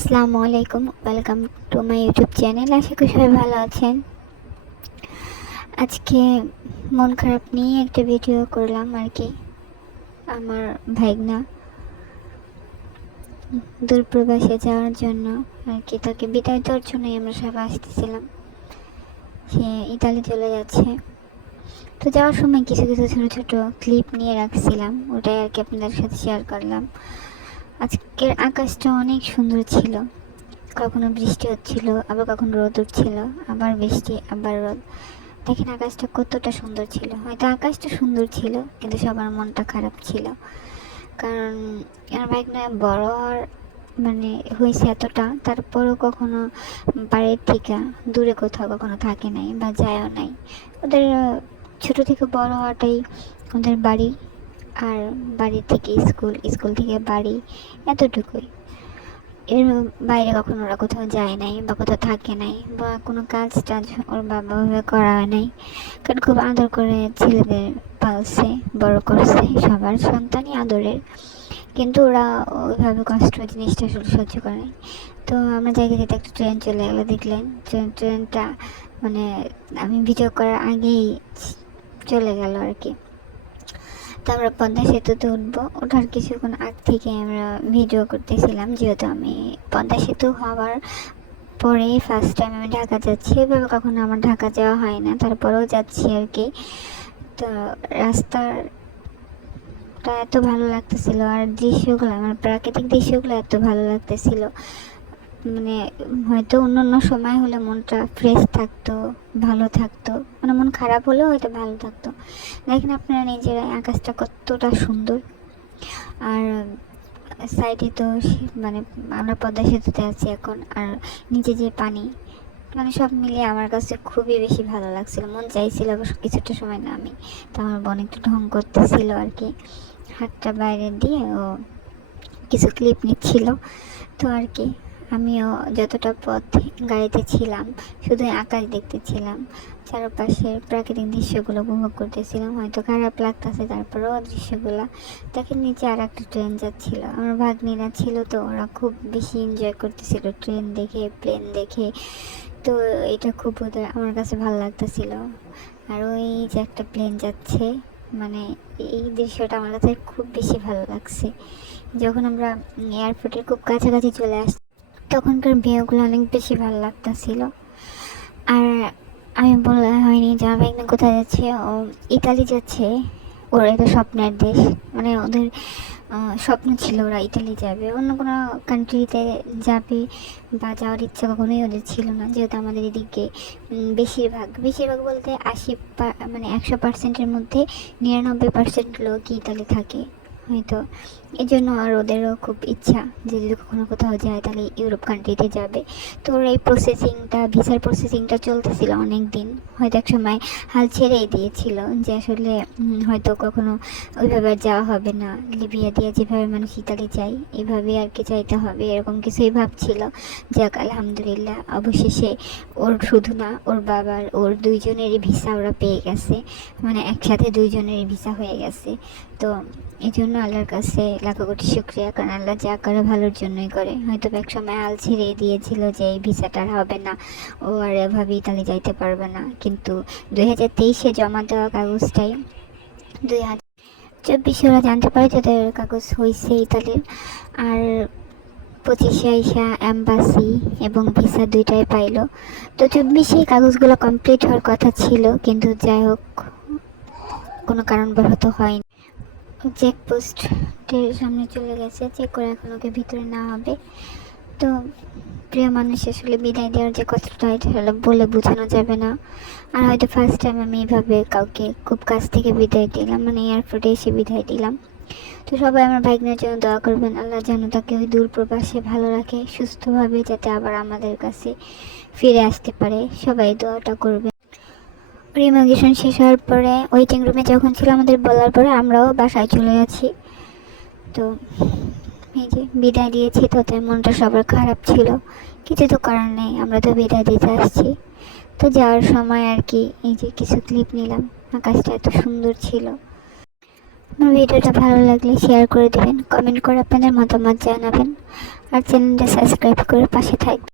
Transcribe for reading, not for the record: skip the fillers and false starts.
আসসালামু আলাইকুম, welcome to my YouTube channel. আশা করি সবাই ভালো আছেন। আজকে মন খারাপ নিয়ে একটা ভিডিও করলাম আর কি। আমার ভাইগনা দূরপ্রবাসে যাওয়ার জন্য আর কি, তাকে বিদায় দেওয়ার জন্যই আমরা সবাই আসতেছিলাম। সে ইতালি চলে যাচ্ছে। তো যাওয়ার সময় কিছু কিছু ছোটো ছোটো ক্লিপ নিয়ে রাখছিলাম, ওটাই আর কি আপনাদের সাথে শেয়ার করলাম। আজকের আকাশটা অনেক সুন্দর ছিল। কখনো বৃষ্টি হচ্ছিল, আবার কখনো রোদ উঠছিল, আবার বৃষ্টি, আবার রোদ। দেখেন আকাশটা কতটা সুন্দর ছিল। হয়তো আকাশটা সুন্দর ছিল, কিন্তু সবার মনটা খারাপ ছিল। কারণ আমার বাইক না বড় আর মানে হয়েছে এতটা, তারপরও কখনো বাড়ির থেকে দূরে কোথাও কখনো থাকে নাই বা যায়ও নাই। ওদের ছোট থেকে বড় হওয়াটাই ওদের বাড়ি, আর বাড়ি থেকে স্কুল, স্কুল থেকে বাড়ি, এতটুকুই। এর বাইরে কখনো ওরা কোথাও যায় নাই বা কোথাও থাকে নাই, বা কোনো কাজ টাজ ওর বাবা ওইভাবে করা হয় নাই। কারণ খুব আদর করে ছেলেদের পালছে, বড় করছে, সবার সন্তানই আদরের। কিন্তু ওরা ওইভাবে কষ্ট জিনিসটা আসলে সহ্য করে নাই। তো আমরা জায়গায় যেতে একটা ট্রেন চলে গেলো, দেখলেন ট্রেনটা মানে আমি ভিডিও করার আগেই চলে গেল আর কি। তো আমরা পদ্মা সেতুতে উঠবো, ওঠার কিছুক্ষণ আগ থেকে আমরা ভিডিও করতেছিলাম, যেহেতু আমি পদ্মা সেতু হওয়ার পরেই ফার্স্ট টাইম আমি ঢাকা যাচ্ছি। এভাবে কখনো আমার ঢাকা যাওয়া হয় না, তারপরেও যাচ্ছি আর কি। তো রাস্তাটা এত ভালো লাগতেছিল, আর দৃশ্যগুলো, আমার প্রাকৃতিক দৃশ্যগুলো এত ভালো লাগতেছিল। মানে হয়তো অন্য অন্য সময় হলে মনটা ফ্রেশ থাকতো, ভালো থাকতো, মানে মন খারাপ হলেও হয়তো ভালো থাকতো। দেখেন আপনারা নিজেরাই আকাশটা কতটা সুন্দর। আর সাইডে তো মানে আমরা পদ্মা সেতুতে আছি এখন, আর নিচে যে পানি, মানে সব মিলিয়ে আমার কাছে খুবই বেশি ভালো লাগছিল। মন চাইছিল অবশ্য কিছুটা সময় না আমি, তো আমার বোন একটু ঢং করতেছিল আর কি, হাতটা বাইরে দিয়ে ও কিছু ক্লিপ নিচ্ছিল। তো আর কি আমিও যতটা পথ গাড়িতে ছিলাম শুধু আকাশ দেখতেছিলাম, চারপাশের প্রাকৃতিক দৃশ্যগুলো উপভোগ করতেছিলাম। হয়তো খারাপ লাগতেছে, তারপরেও দৃশ্যগুলো দেখেন। নিচে আর একটা ট্রেন যাচ্ছিল, আমার ভাগ্নিরা ছিল, তো ওরা খুব বেশি এনজয় করতেছিল ট্রেন দেখে, প্লেন দেখে। তো এটা খুব ওদের আমার কাছে ভালো লাগতেছিল। আর ওই যে একটা প্লেন যাচ্ছে, মানে এই দৃশ্যটা আমার কাছে খুব বেশি ভালো লাগছে। যখন আমরা এয়ারপোর্টের খুব কাছাকাছি চলে আসছি, তখনকার ভিউগুলো অনেক বেশি ভালো লাগতেছিল। আর আমি বলা হয়নি যে আমি একদিন কোথায় যাচ্ছে, ও ইতালি যাচ্ছে। ওর এটা স্বপ্নের দেশ, মানে ওদের স্বপ্ন ছিল ওরা ইতালি যাবে, অন্য কোনো কান্ট্রিতে যাবে বা যাওয়ার ইচ্ছা কখনোই ওদের ছিল না। যেহেতু আমাদের এদিকে বেশিরভাগ বেশিরভাগ বলতে 80 মানে 100%-এর মধ্যে 99% লোকই ইতালি থাকে হয়তো। এই জন্য আর ওদেরও খুব ইচ্ছা যে যদি কখনো কোথাও যায় তাহলে ইউরোপ কান্ট্রিতে যাবে। তো ওর এই প্রসেসিংটা, ভিসার প্রসেসিংটা চলতেছিল অনেক দিন। হয়তো এক সময় হাল ছেড়েই দিয়েছিল যে আসলে হয়তো কখনো ওইভাবে আর যাওয়া হবে না, লিবিয়া দিয়ে যেভাবে মানুষ ইতালি যায় এভাবে আর কি যাইতে হবে, এরকম কিছুই ভাবছিল। যাক আলহামদুলিল্লাহ, অবশেষে ওর শুধু না, ওর বাবার, ওর দুইজনেরই ভিসা ওরা পেয়ে গেছে, মানে একসাথে দুইজনেরই ভিসা হয়ে গেছে। তো এই জন্য আল্লাহর কাছে লাখো কোটি শুক্রিয়া, কারণ আল্লাহ যা করে ভালোর জন্যই করে। হয়তো এক সময় হাল ছেড়ে দিয়েছিল যে এই ভিসাটার হবে না, ও আর এভাবে ইতালি যাইতে পারবে না, কিন্তু 2023-এ জমা দেওয়া কাগজটাই 2024 ওরা জানতে পারে যে ওদের কাগজ হয়েছে ইতালির। আর 25-এ আইসা অ্যাম্বাসি এবং ভিসা দুইটাই পাইলো। তো 24-এই কাগজগুলো কমপ্লিট হওয়ার কথা ছিল, কিন্তু যাই হোক কোনো কারণবশত হয়নি। চেকপোস্টের সামনে চলে গেছে, চেক করে এখন ওকে ভিতরে নেওয়া হবে। তো প্রিয় মানুষ আসলে বিদায় দেওয়ার যে কষ্টটা, এটা আসলে বলে বোঝানো যাবে না। আর হয়তো ফার্স্ট টাইম আমি এইভাবে কাউকে খুব কাছ থেকে বিদায় দিলাম, মানে এয়ারপোর্টে এসে বিদায় দিলাম। তো সবাই আমার ভাগ্নের জন্য দোয়া করবেন, আল্লাহ যেন তাকে ওই দূর প্রবাসে ভালো রাখে, সুস্থভাবে যাতে আবার আমাদের কাছে ফিরে আসতে পারে। সবাই দোয়াটা করবেন। ইমিগ্রেশন শেষ হওয়ার পরে ওয়েটিং রুমে যখন ছিল আমাদের বলার পরে আমরাও বাসায় চলে গেছি। তো এই যে বিদায় দিয়েছি, তোদের মনটা সবার খারাপ ছিল, কিছু তো করার নেই, আমরা তো বিদায় দিতে আসছি। তো যাওয়ার সময় আর কি এই যে কিছু ক্লিপ নিলাম, আকাশটা এত সুন্দর ছিল। আমার ভিডিওটা ভালো লাগলে শেয়ার করে দেবেন, কমেন্ট করে আপনাদের মতামত জানাবেন। আর চ্যানেলটা সাবস্ক্রাইব করে পাশে থাকবেন।